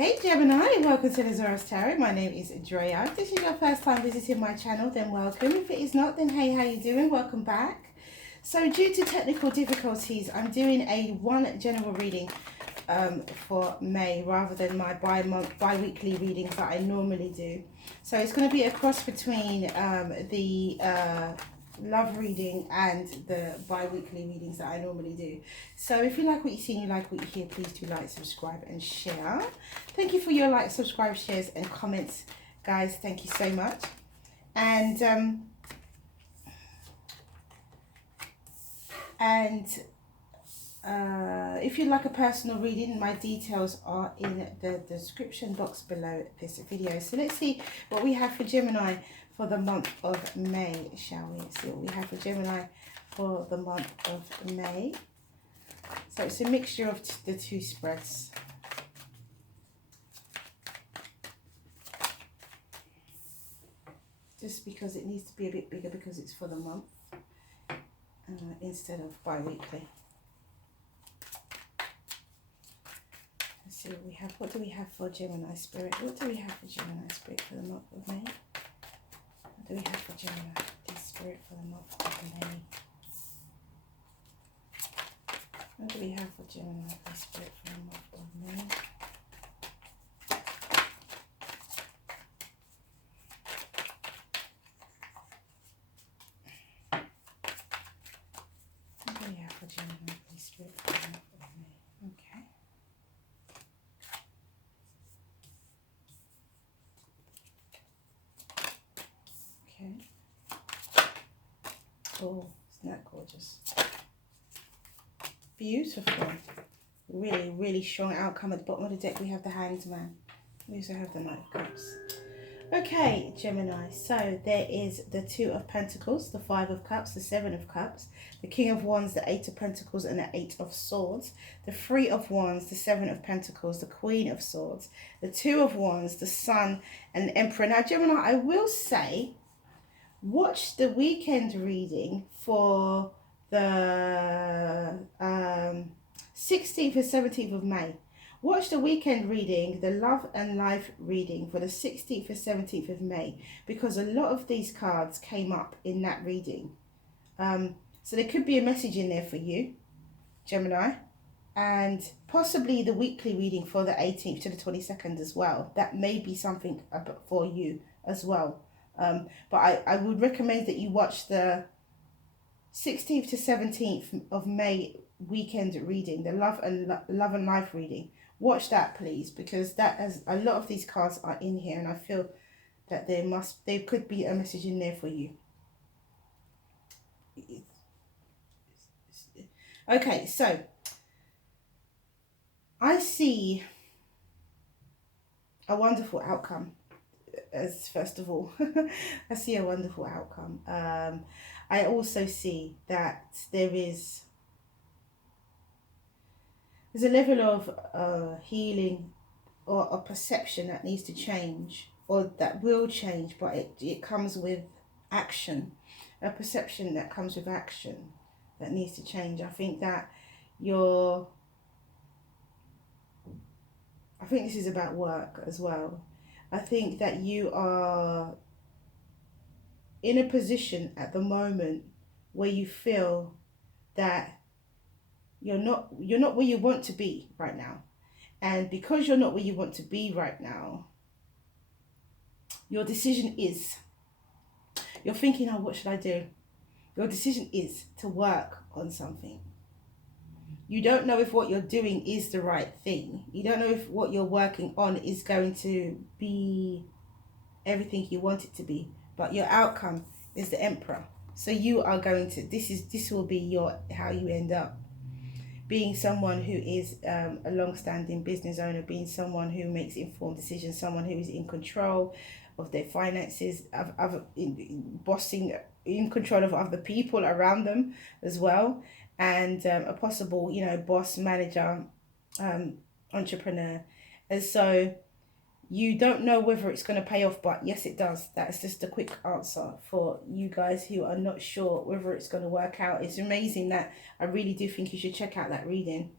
Hey Gemini, welcome to the Zarious Tarot. My name is Drea. If this is your first time visiting my channel, then welcome. If it is not, then hey, how you doing? Welcome back. So due to technical difficulties, I'm doing a one general reading for May rather than my bi-weekly readings that I normally do. So it's going to be a cross between the love reading and the bi-weekly readings that I normally do. So if you like what you see and you like what you hear, please do like, subscribe and share. Thank you for your likes, subscribe, shares and comments, guys. Thank you so much. And if you'd like a personal reading, my details are in the description box below this video. So let's see what we have for Gemini for the month of May, shall we? Let's see what we have for Gemini for the month of May. So it's a mixture of the two spreads. Just because it needs to be a bit bigger because it's for the month instead of bi-weekly. Let's see what we have. What do we have for Gemini Spirit? What do we have for Gemini Spirit for the month of May? What do we have for Gemini Spirit for the month of May? What do we have for Gemini Spirit for the month of May? What do we have for Gemini Spirit for the month of May? Okay. Okay. Oh, isn't that gorgeous? Beautiful. Really, really strong outcome. At the bottom of the deck, we have the Hanged Man. We also have the Knight of Cups. Okay, Gemini. So there is the Two of Pentacles, the Five of Cups, the Seven of Cups, the King of Wands, the Eight of Pentacles, and the Eight of Swords, the Three of Wands, the Seven of Pentacles, the Queen of Swords, the Two of Wands, the Sun, and the Emperor. Now, Gemini, I will say, watch the weekend reading for the 16th and 17th of May. Watch the weekend reading, the Love and Life reading for the 16th and 17th of May, because a lot of these cards came up in that reading. So there could be a message in there for you, Gemini, and possibly the weekly reading for the 18th to the 22nd as well. That may be something for you as well. But I would recommend that you watch the 16th to 17th of May weekend reading, the Love and Life reading. Watch that, please, because that has a lot of these cards are in here, and I feel that there could be a message in there for you. Okay, so I see a wonderful outcome. As first of all, I see a wonderful outcome. I also see that there's a level of healing or a perception that needs to change, or that will change, but it comes with action. A perception that comes with action that needs to change. I think that I think this is about work as well. I think that you are in a position at the moment where you feel that you're not where you want to be right now. And because you're not where you want to be right now, your decision is, you're thinking, oh, what should I do? Your decision is to work on something. You don't know if what you're doing is the right thing. You don't know if what you're working on is going to be everything you want it to be. But your outcome is the Emperor. So you are going to, this will be how you end up. Being someone who is a long-standing business owner, being someone who makes informed decisions, someone who is in control of their finances, bossing, in control of other people around them as well, and a possible, boss, manager, entrepreneur. And so you don't know whether it's going to pay off, but yes, it does. That's just a quick answer for you guys who are not sure whether it's going to work out. It's amazing that I really do think you should check out that reading.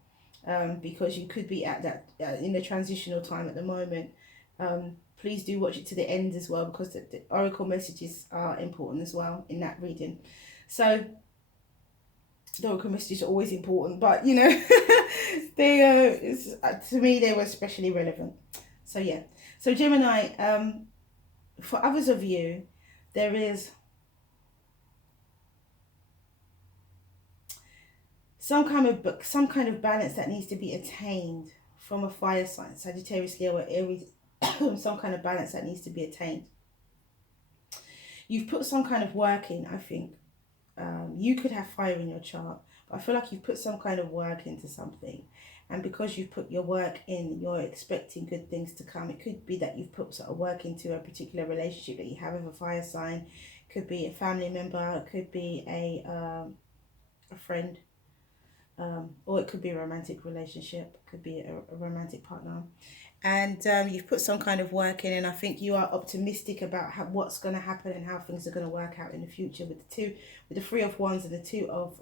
because you could be at that in a transitional time at the moment. Please do watch it to the end as well, because the oracle messages are important as well in that reading. So the oracle messages are always important, but you know, they to me they were especially relevant. So yeah, so Gemini, for others of you, there is some kind of balance that needs to be attained from a fire sign, Sagittarius, Leo, or Aries. Some kind of balance that needs to be attained. You've put some kind of work in, I think. You could have fire in your chart, but I feel like you've put some kind of work into something, and because you've put your work in, you're expecting good things to come. It could be that you've put sort of work into a particular relationship that you have with a fire sign. It could be a family member, it could be a friend, or it could be a romantic relationship, it could be a romantic partner. And you've put some kind of work in, and I think you are optimistic about what's going to happen and how things are going to work out in the future. With the Three of Wands and the Two of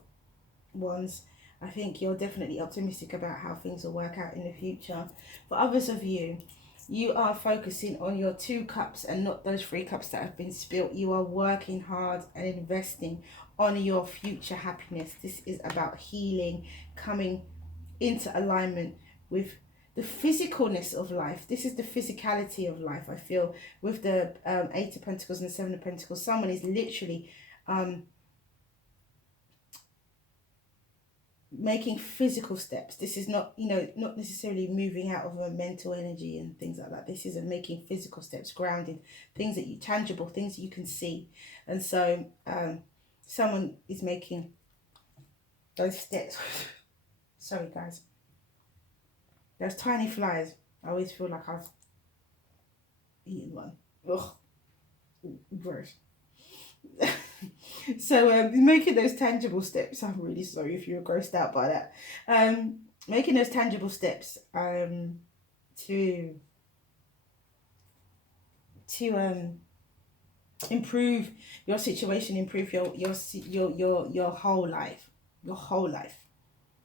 Wands, I think you're definitely optimistic about how things will work out in the future. For others of you, you are focusing on your 2 cups and not those 3 cups that have been spilt. You are working hard and investing on your future happiness. This is about healing, coming into alignment with the physicalness of life. This is the physicality of life, I feel, with the 8 of Pentacles and the 7 of Pentacles. Someone is literally making physical steps. This is not, you know, not necessarily moving out of a mental energy and things like that. This is making physical steps, grounded, things that tangible, things that you can see. And so someone is making those steps. Sorry guys, those tiny flies. I always feel like I've eaten one. Ugh, gross. So making those tangible steps. I'm really sorry if you're grossed out by that. Making those tangible steps to improve your situation, improve your whole life,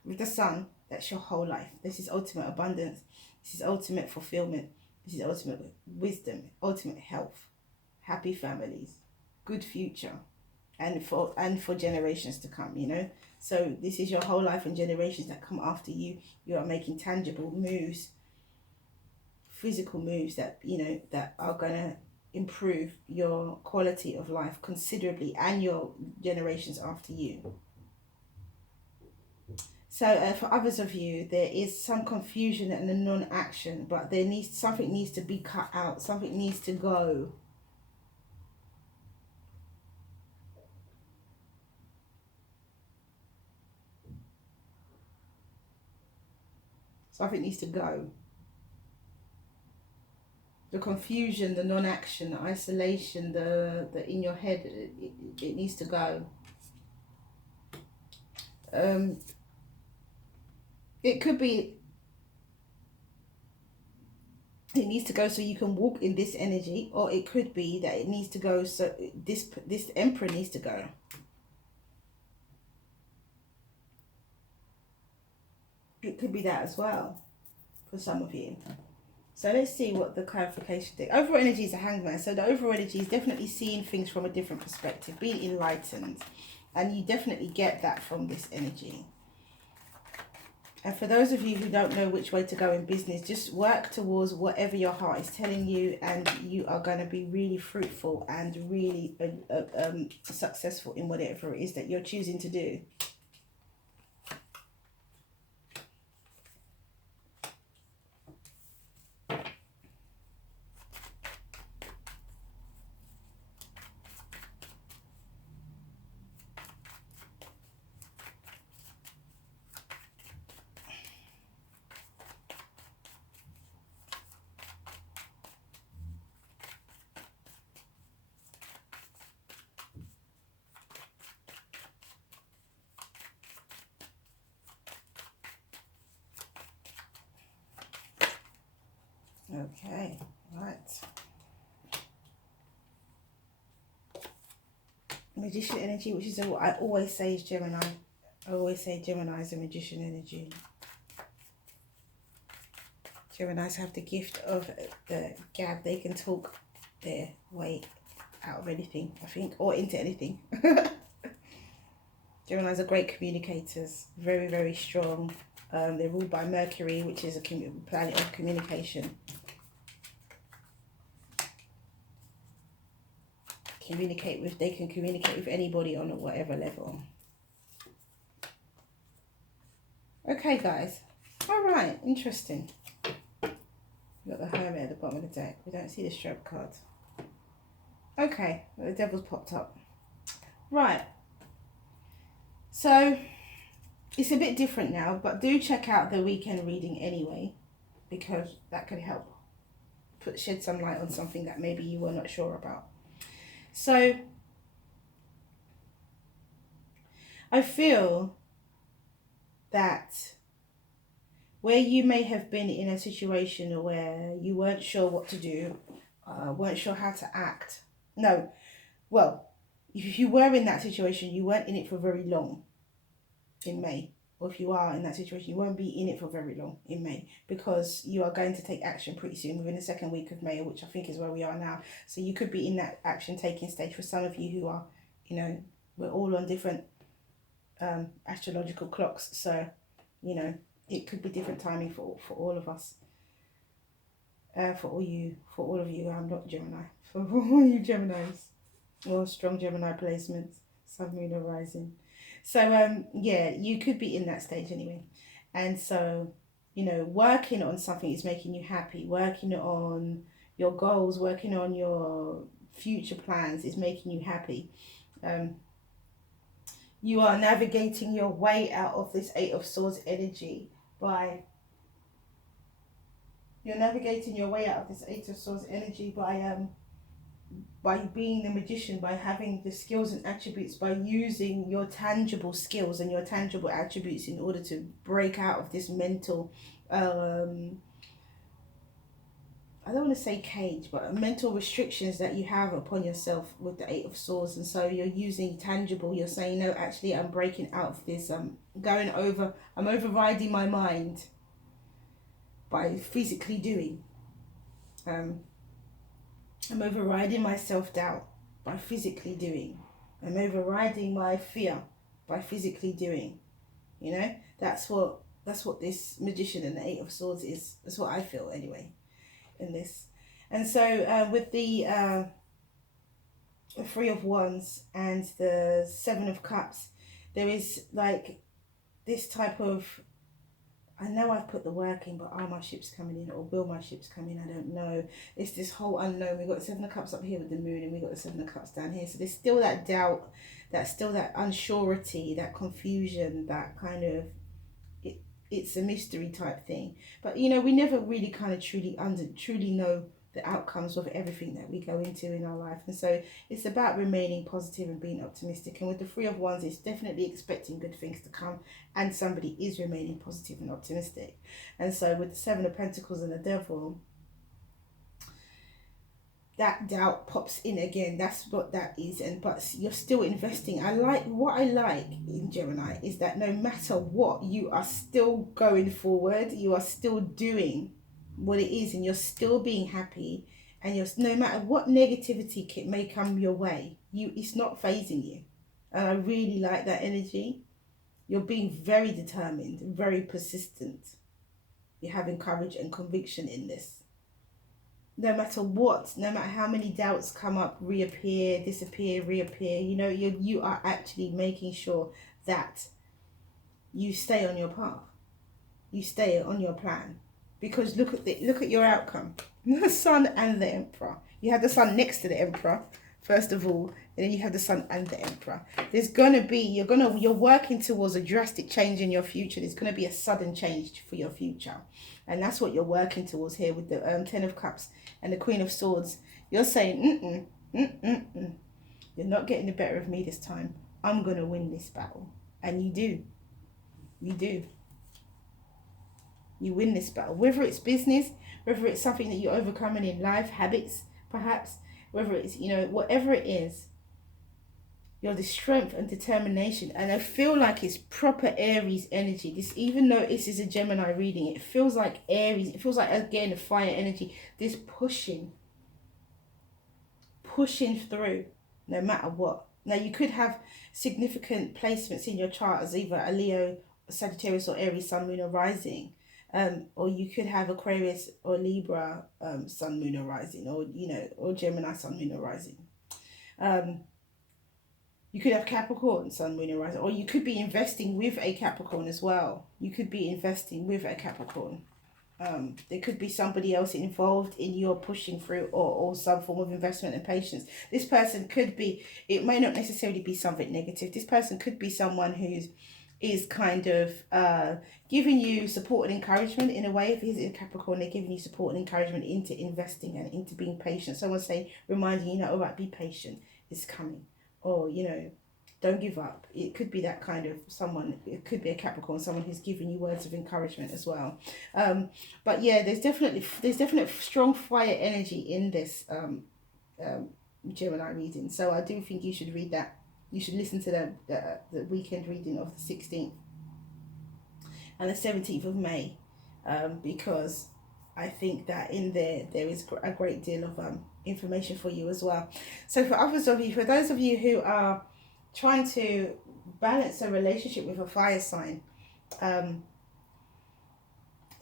with the Sun. That's your whole life. This is ultimate abundance. This is ultimate fulfillment. This is ultimate wisdom, ultimate health, happy families, good future, and for generations to come, you know. So this is your whole life and generations that come after you. You are making tangible moves, physical moves that, you know, that are gonna improve your quality of life considerably, and your generations after you. So for others of you, there is some confusion and a non-action, but something needs to be cut out. Something needs to go. Something needs to go. The confusion, the non-action, the isolation, the in your head, it needs to go. It could be, it needs to go so you can walk in this energy, or it could be that it needs to go so this Emperor needs to go. It could be that as well for some of you. So let's see what the clarification did. Overall energy is a Hangman. So the overall energy is definitely seeing things from a different perspective, being enlightened. And you definitely get that from this energy. And for those of you who don't know which way to go in business, just work towards whatever your heart is telling you, and you are going to be really fruitful and really successful in whatever it is that you're choosing to do. Okay, right. Magician energy, which is what I always say is Gemini. I always say Gemini is a magician energy. Geminis have the gift of the gab. They can talk their way out of anything, I think, or into anything. Geminis are great communicators, very, very strong. They're ruled by Mercury, which is a planet of communication. They can communicate with anybody on whatever level. Okay, guys. All right, interesting. We've got the Hermit at the bottom of the deck. We don't see the Stroke card. Okay, the Devil's popped up. Right. So, it's a bit different now, but do check out the weekend reading anyway, because that could help shed some light on something that maybe you were not sure about. So, I feel that where you may have been in a situation where you weren't sure what to do, weren't sure how to act. No, well, if you were in that situation, you weren't in it for very long in May. Or if you are in that situation, you won't be in it for very long in May, because you are going to take action pretty soon within the second week of May, which I think is where we are now. So you could be in that action taking stage. For some of you who are, you know, we're all on different astrological clocks. So, you know, it could be different timing for all of us. For all of you, I'm not Gemini. For all you Geminis, or strong Gemini placements, Sun, Moon, or Rising. So yeah, you could be in that stage anyway. And so, you know, working on something is making you happy. Working on your goals, working on your future plans is making you happy. You are navigating your way out of this Eight of Swords energy by being the magician, by having the skills and attributes, by using your tangible skills and your tangible attributes in order to break out of this mental, I don't want to say cage, but mental restrictions that you have upon yourself with the Eight of Swords. And so you're using tangible, you're saying, no, actually I'm breaking out of this, I'm overriding my mind by physically doing. I'm overriding my self-doubt by physically doing. I'm overriding my fear by physically doing. You know, that's what this magician and the Eight of Swords is. That's what I feel anyway in this. And so with the Three of Wands and the Seven of Cups, there is like this type of, I know I've put the work in, but are my ships coming in, or will my ships come in? I don't know. It's this whole unknown. We've got the Seven of Cups up here with the moon, and we've got the Seven of Cups down here. So there's still that doubt, that's still that unsurety, that confusion, that kind of, it's a mystery type thing. But, you know, we never really kind of truly know the outcomes of everything that we go into in our life. And so it's about remaining positive and being optimistic. And with the Three of Wands, it's definitely expecting good things to come, and somebody is remaining positive and optimistic. And so with the Seven of Pentacles and the Devil, that doubt pops in again. That's what that is. But you're still investing. What I like in Gemini is that no matter what, you are still going forward. You are still doing what it is, and you're still being happy, and you're, no matter what negativity may come your way, it's not phasing you. And I really like that energy. You're being very determined, very persistent. You're having courage and conviction in this. No matter what, no matter how many doubts come up, reappear, disappear, reappear, you know, you are actually making sure that you stay on your path. You stay on your plan. Because look at your outcome. The Sun and the Emperor. You have the Sun next to the Emperor, first of all, and then you have the Sun and the Emperor. There's gonna be, you're working towards a drastic change in your future. There's gonna be a sudden change for your future. And that's what you're working towards here with the Ten of Cups and the Queen of Swords. You're saying, you're not getting the better of me this time. I'm gonna win this battle. And you do. You do. You win this battle, whether it's business, whether it's something that you're overcoming in life, habits, perhaps, whether it's, you know, whatever it is, You're the strength and determination. And I feel like it's proper Aries energy. This, even though this is a Gemini reading, it feels like Aries. It feels like, again, a fire energy. This pushing through no matter what. Now, you could have significant placements in your chart as either a Leo, Sagittarius, or Aries, Sun, Moon, or Rising. Or you could have Aquarius or Libra, Sun, Moon, or Rising, or, you know, or Gemini, Sun, Moon, or Rising. You could have Capricorn, Sun, Moon, or Rising, or you could be investing with a Capricorn as well. You could be investing with a Capricorn. There could be somebody else involved in your pushing through, or some form of investment and patience. This person could be, it may not necessarily be something negative. This person could be someone who's is kind of giving you support and encouragement in a way. If he's in Capricorn, they're giving you support and encouragement into investing and into being patient. Someone say, reminding you, all right, be patient, it's coming. Or, you know, don't give up. It could be that kind of someone. It could be a Capricorn, someone who's giving you words of encouragement as well. But yeah, there's definitely strong fire energy in this Gemini reading. So I do think you should read that. You should listen to the weekend reading of the 16th and the 17th of May, because I think that in there is a great deal of information for you as well. So for others of you, for those of you who are trying to balance a relationship with a fire sign,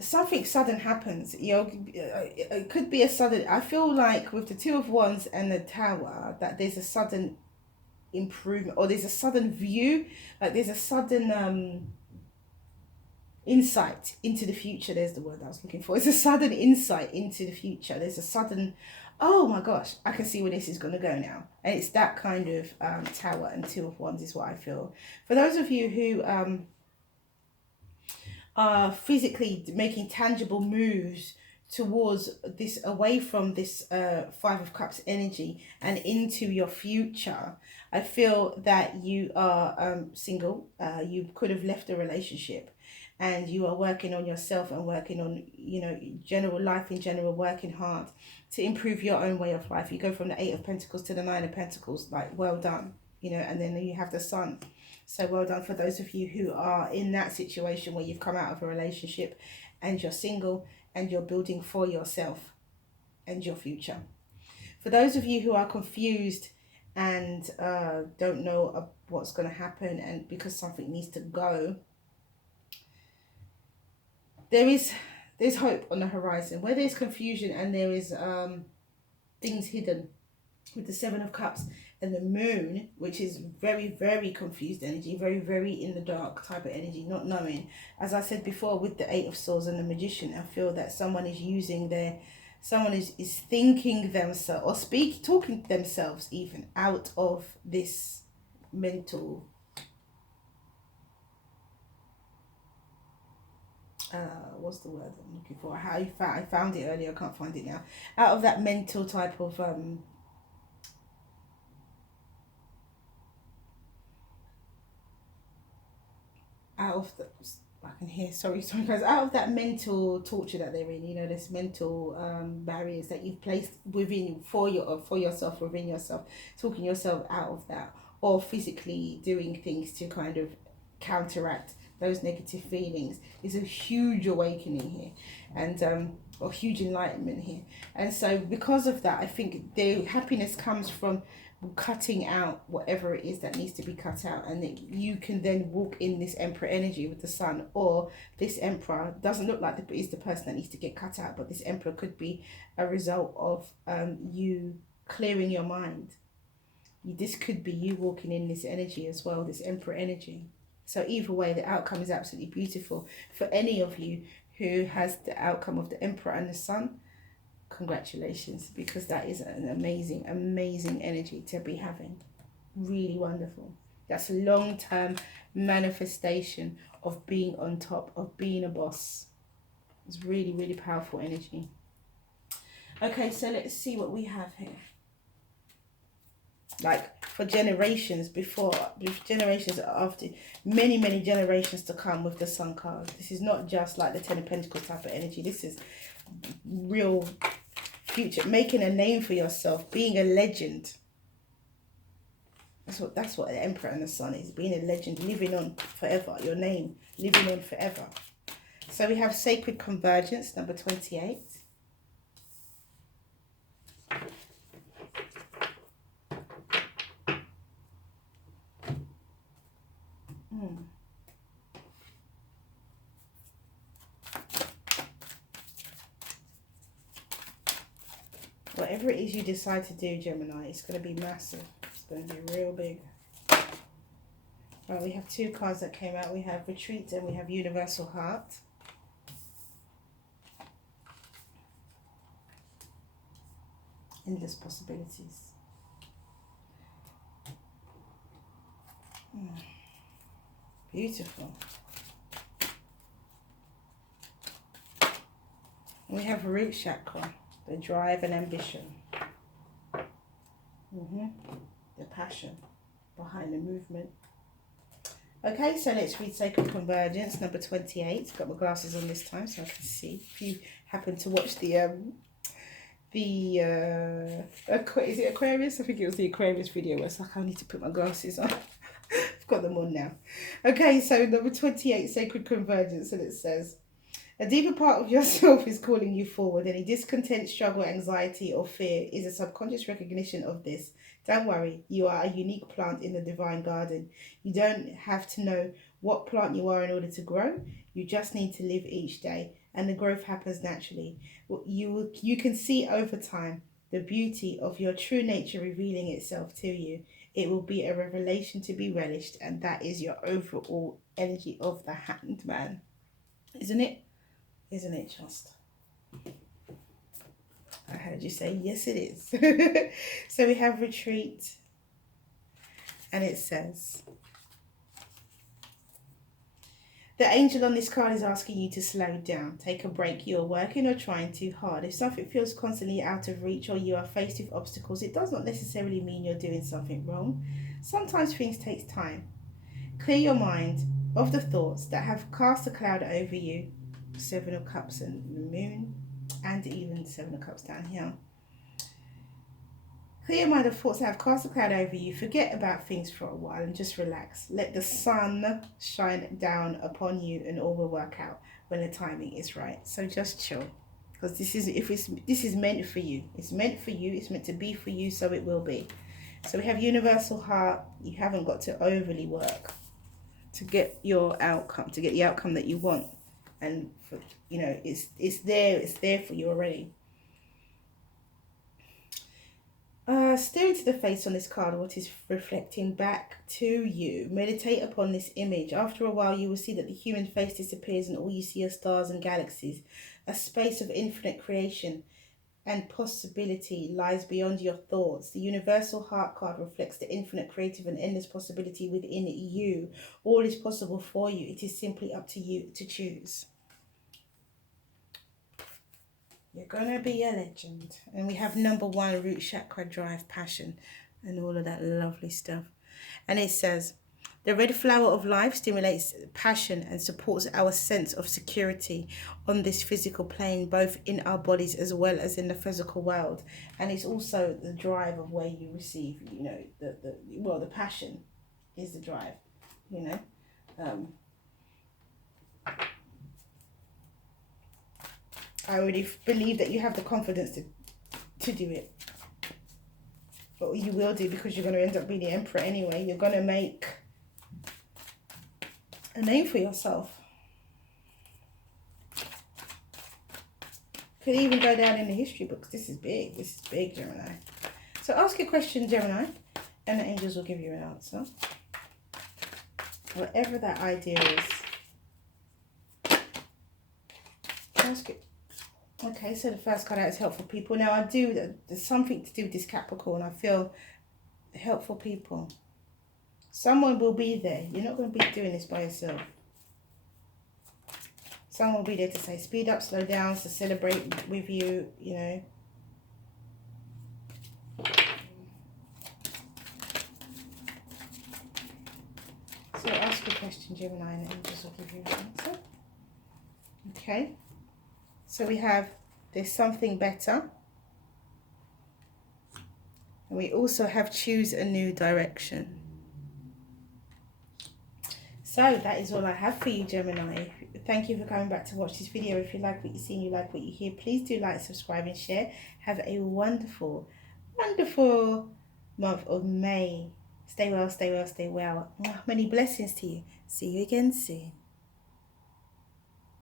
something sudden happens. You know, it could be a sudden. I feel like with the Two of Wands and the Tower, that there's a sudden improvement, or there's a sudden view, like there's a sudden insight into the future. There's the word I was looking for. It's a sudden insight into the future. There's a sudden, oh my gosh, I can see where this is going to go now. And it's that kind of Tower and Two of Wands is what I feel. For those of you who are physically making tangible moves towards this, away from this Five of Cups energy and into your future, I feel that you are single. You could have left a relationship, and you are working on yourself and working on, you know, general life in general, working hard to improve your own way of life. You go from the Eight of Pentacles to the Nine of Pentacles, like, well done, you know, and then you have the Sun. So well done for those of you who are in that situation where you've come out of a relationship and you're single and you're building for yourself and your future. For those of you who are confused and don't know what's going to happen, and because something needs to go, there's hope on the horizon. Where there's confusion and there is things hidden, with the Seven of Cups and the Moon, which is very, very confused energy, very, very in the dark type of energy, not knowing. As I said before, with the Eight of Swords and the Magician, I feel that someone is using someone is thinking themselves, or talking to themselves even out of this mental what's the word I'm looking for? I found it earlier, I can't find it now. Out of that mental type of out of the, I can hear, sorry guys, out of that mental torture that they're in, you know, this mental barriers that you've placed within for yourself, within yourself, talking yourself out of that, or physically doing things to kind of counteract those negative feelings. Is a huge awakening here, and or huge enlightenment here. And so because of that, I think the happiness comes from cutting out whatever it is that needs to be cut out, and that you can then walk in this Emperor energy with the Sun. Or this Emperor doesn't look like is the person that needs to get cut out, but this Emperor could be a result of you clearing your mind. This could be you walking in this energy as well, this Emperor energy. So either way, the outcome is absolutely beautiful. For any of you who has the outcome of the Emperor and the Sun, congratulations, because that is an amazing, amazing energy to be having. Really wonderful. That's a long-term manifestation of being on top, of being a boss. It's really, really powerful energy. Okay, so let's see what we have here. Like for generations before, with generations after, many, many generations to come with the Sun card. This is not just like the Ten of Pentacles type of energy. This is real future, making a name for yourself, being a legend. That's what the Emperor and the Sun is, being a legend, living on forever, your name living on forever. So we have Sacred Convergence, number 28. Whatever it is you decide to do, Gemini, it's going to be massive. It's going to be real big. Right, we have two cards that came out. We have Retreat and we have Universal Heart. Endless possibilities. Beautiful. We have Root Chakra, the drive and ambition. The passion behind the movement. Okay, so let's read Sacred Convergence, number 28. I've got my glasses on this time so I can see. If you happen to watch is it Aquarius? I think it was the Aquarius video where it's like, I need to put my glasses on. I've got them on now. Okay, so number 28, Sacred Convergence, and it says, a deeper part of yourself is calling you forward. Any discontent, struggle, anxiety, or fear is a subconscious recognition of this. Don't worry, you are a unique plant in the divine garden. You don't have to know what plant you are in order to grow. You just need to live each day, and the growth happens naturally. You can see over time the beauty of your true nature revealing itself to you. It will be a revelation to be relished, and that is your overall energy of the Hanged Man. Isn't it? Isn't it just? I heard you say, yes, it is. So we have Retreat, and it says, the angel on this card is asking you to slow down, take a break. You are working or trying too hard. If something feels constantly out of reach or you are faced with obstacles, it does not necessarily mean you're doing something wrong. Sometimes things take time. Clear your mind of the thoughts that have cast a cloud over you. Seven of Cups and the Moon, and even Seven of Cups down here. Clear your mind of thoughts that have cast a cloud over you. Forget about things for a while and just relax. Let the sun shine down upon you and all will work out when the timing is right. So just chill, because this is meant for you. It's meant for you. It's meant to be for you, so it will be. So we have Universal Heart. You haven't got to overly work to get your outcome, to get the outcome that you want. And for, you know, it's there for you already. Stare into the face on this card, what is reflecting back to you. Meditate upon this image. After a while, you will see that the human face disappears and all you see are stars and galaxies. A space of infinite creation and possibility lies beyond your thoughts. The Universal Heart card reflects the infinite creative and endless possibility within you. All is possible for you. It is simply up to you to choose. You're going to be a legend. And we have number 1, Root Chakra, drive, passion, and all of that lovely stuff. And it says, the red flower of life stimulates passion and supports our sense of security on this physical plane, both in our bodies as well as in the physical world. And it's also the drive of where you receive, you know, the passion is the drive, you know. I already believe that you have the confidence to do it. But you will do, because you're going to end up being the Emperor anyway. You're going to make a name for yourself. Could even go down in the history books. This is big. This is big, Gemini. So ask a question, Gemini, and the angels will give you an answer. Whatever that idea is. Ask it. Okay, so the first card out is helpful people. Now there's something to do with this Capricorn. I feel helpful people. Someone will be there. You're not going to be doing this by yourself. Someone will be there to say speed up, slow down, to celebrate with you, you know. So ask a question, Gemini, and the angels will give you an answer. Okay. So we have, there's something better. And we also have choose a new direction. So that is all I have for you, Gemini. Thank you for coming back to watch this video. If you like what you see and you like what you hear, please do like, subscribe and share. Have a wonderful, wonderful month of May. Stay well, stay well, stay well. Many blessings to you. See you again soon.